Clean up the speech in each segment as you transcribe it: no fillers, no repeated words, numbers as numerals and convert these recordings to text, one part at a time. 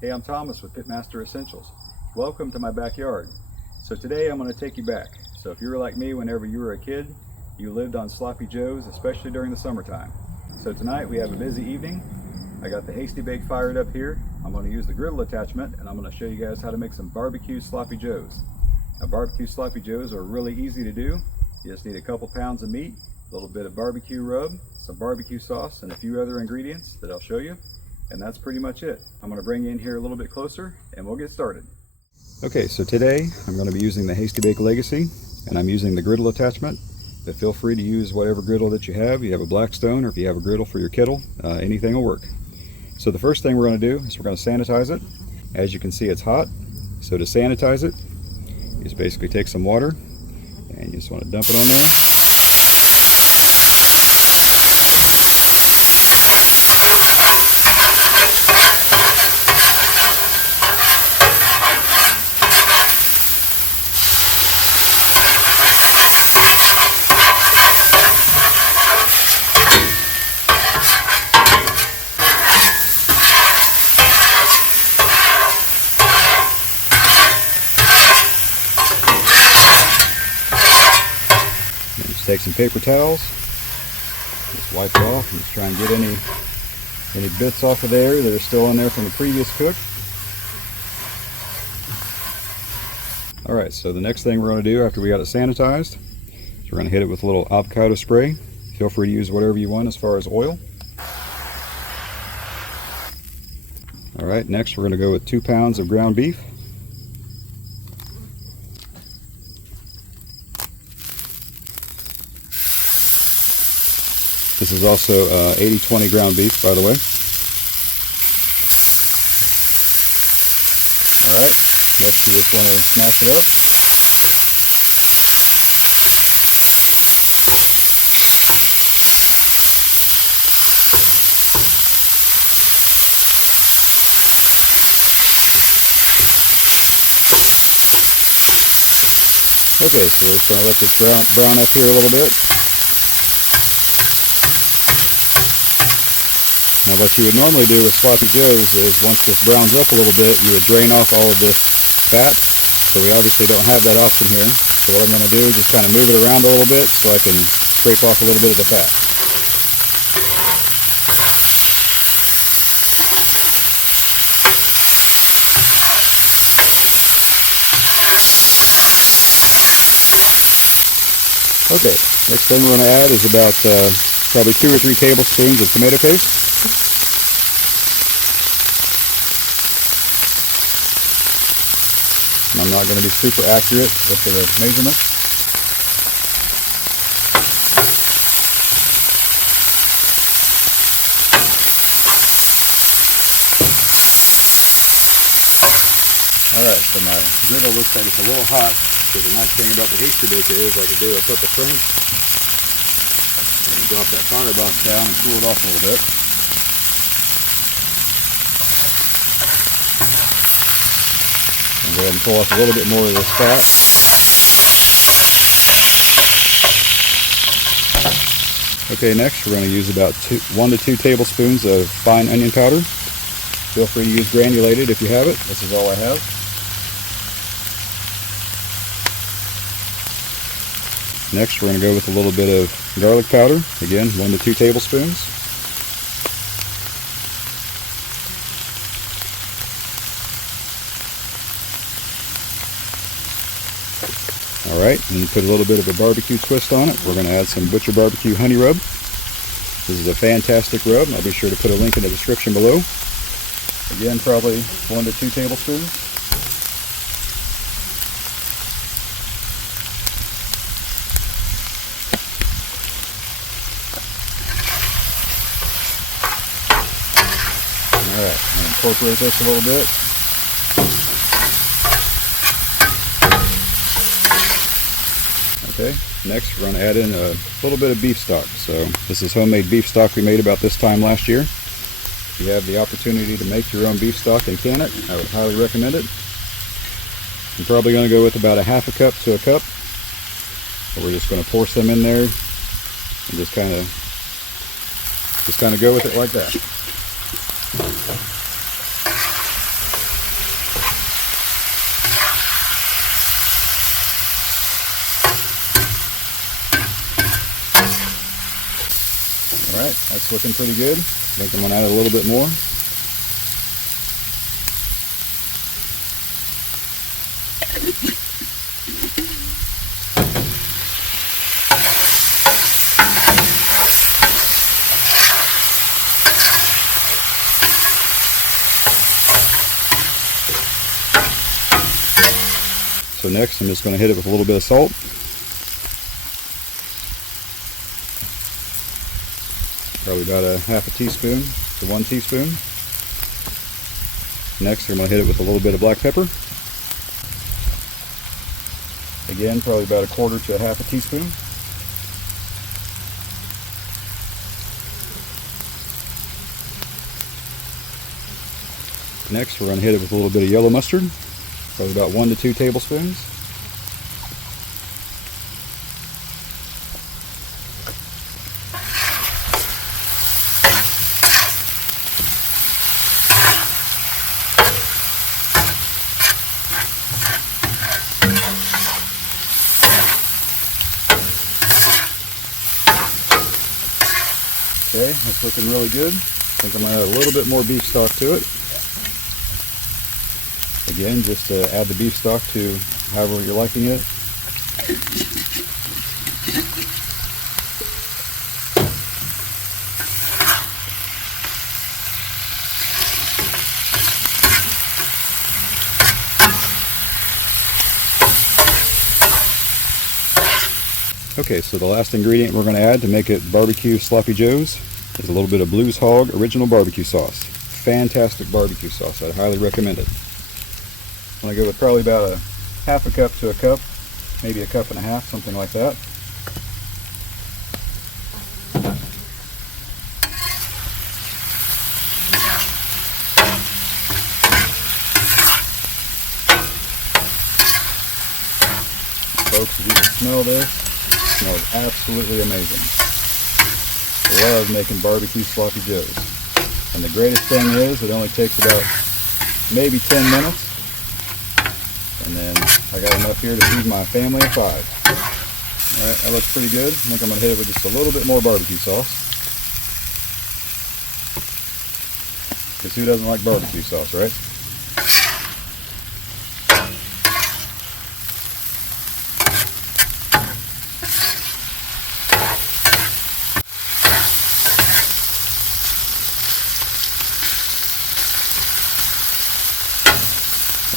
Hey, I'm Thomas with Pitmaster Essentials. Welcome to my backyard. So today I'm going to take you back. So if you were like me whenever you were a kid, you lived on Sloppy Joes, especially during the summertime. So tonight we have a busy evening. I got the Hasty Bake fired up here. I'm going to use the griddle attachment and I'm going to show you guys how to make some BBQ Sloppy Joes. Now BBQ Sloppy Joes are really easy to do. You just need a couple pounds of meat, a little bit of barbecue rub, some barbecue sauce, and a few other ingredients that I'll show you. And that's pretty much it. I'm going to bring you in here a little bit closer and we'll get started. Okay, so today I'm going to be using the Hasty Bake Legacy and I'm using the griddle attachment. But feel free to use whatever griddle that you have. You have a Blackstone or if you have a griddle for your kettle, anything will work. So the first thing we're going to do is we're going to sanitize it. As you can see, it's hot. So to sanitize it, you just basically take some water and you just want to dump it on there. Take some paper towels, just wipe it off and just try and get any bits off of there that are still in there from the previous cook. Alright, so the next thing we're going to do after we got it sanitized is we're going to hit it with a little avocado spray. Feel free to use whatever you want as far as oil. Alright, next we're going to go with 2 pounds of ground beef. This is also 80-20 ground beef, by the way. Alright, next you just want to smash it up. Okay, so we're just going to let this brown up here a little bit. Now what you would normally do with Sloppy Joes is once this browns up a little bit, you would drain off all of this fat. So we obviously don't have that option here. So what I'm going to do is just kind of move it around a little bit so I can scrape off a little bit of the fat. Okay, next thing we're going to add is about probably 2 or 3 tablespoons of tomato paste. I'm not going to be super accurate with the measurements. Alright, so my griddle looks like it's a little hot. So the nice thing about the Hasty Baker is I can do a couple turns and drop that firebox down and cool it off a little bit. Go ahead and pull off a little bit more of this fat. Okay, next we're going to use about 1 to 2 tablespoons of fine onion powder. Feel free to use granulated if you have it. This is all I have. Next we're going to go with a little bit of garlic powder. Again, 1 to 2 tablespoons. Alright, and put a little bit of a barbecue twist on it. We're going to add some Butcher BBQ Honey Rub. This is a fantastic rub, and I'll be sure to put a link in the description below. Again, probably 1 to 2 tablespoons. Alright, I'm going to incorporate this a little bit. Okay, next we're going to add in a little bit of beef stock. So this is homemade beef stock we made about this time last year. If you have the opportunity to make your own beef stock and can it, I would highly recommend it. I'm probably going to go with about a half a cup to a cup. So we're just going to pour some in there and just kind of go with it like that. that's looking pretty good. I think I'm going to add a little bit more. So next I'm just going to hit it with a little bit of salt. Probably about a half a teaspoon to 1 teaspoon. Next I'm going to hit it with a little bit of black pepper. Again, probably about a quarter to a half a teaspoon. Next we're going to hit it with a little bit of yellow mustard. Probably about 1 to 2 tablespoons. Okay, that's looking really good. I think I'm going to add a little bit more beef stock to it. Again, just add the beef stock to however you're liking it. Okay, so the last ingredient we're going to add to make it BBQ Sloppy Joes is a little bit of Blues Hog Original BBQ sauce. Fantastic barbecue sauce. I'd highly recommend it. I'm going to go with probably about a half a cup to a cup, maybe a cup and a half, something like that. Folks, if you can smell this, it smells absolutely amazing. I love making barbecue sloppy joes. And the greatest thing is, it only takes about maybe 10 minutes. And then I got enough here to feed my family of 5. Alright, that looks pretty good. I think I'm going to hit it with just a little bit more barbecue sauce. Because who doesn't like barbecue sauce, right?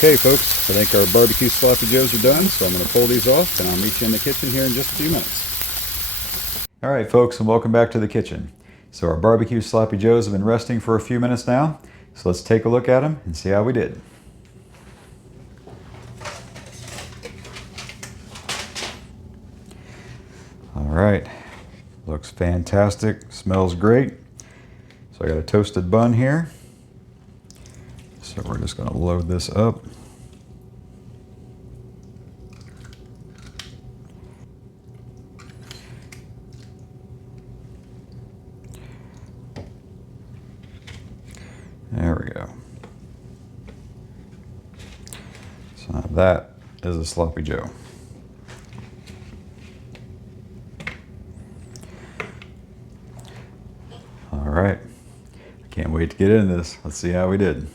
Okay folks, I think our barbecue sloppy joes are done, so I'm going to pull these off and I'll meet you in the kitchen here in just a few minutes. Alright folks, and welcome back to the kitchen. So our barbecue sloppy joes have been resting for a few minutes now, so let's take a look at them and see how we did. Alright, looks fantastic, smells great. So I got a toasted bun here. So we're just going to load this up. There we go. So now that is a sloppy joe. All right. I can't wait to get into this. Let's see how we did.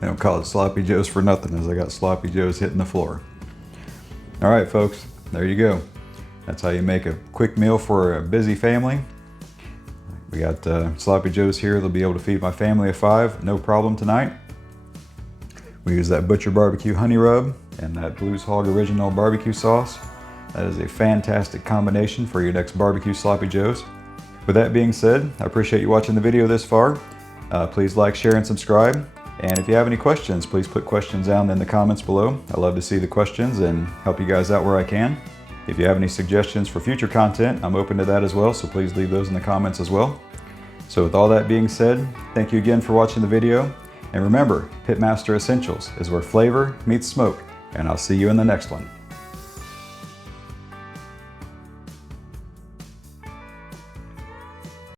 They don't call it sloppy joes for nothing, as I got sloppy joes hitting the floor. All right, folks, there you go. That's how you make a quick meal for a busy family. We got sloppy joes here. They'll be able to feed my family of 5, no problem tonight. We use that Butcher BBQ Honey Rub and that Blues Hog Original BBQ sauce. That is a fantastic combination for your next barbecue sloppy joes. With that being said, I appreciate you watching the video this far. Please like, share, and subscribe. And if you have any questions, please put questions down in the comments below. I love to see the questions and help you guys out where I can. If you have any suggestions for future content, I'm open to that as well, so please leave those in the comments as well. So with all that being said, thank you again for watching the video. And remember, Pitmaster Essentials is where flavor meets smoke, and I'll see you in the next one.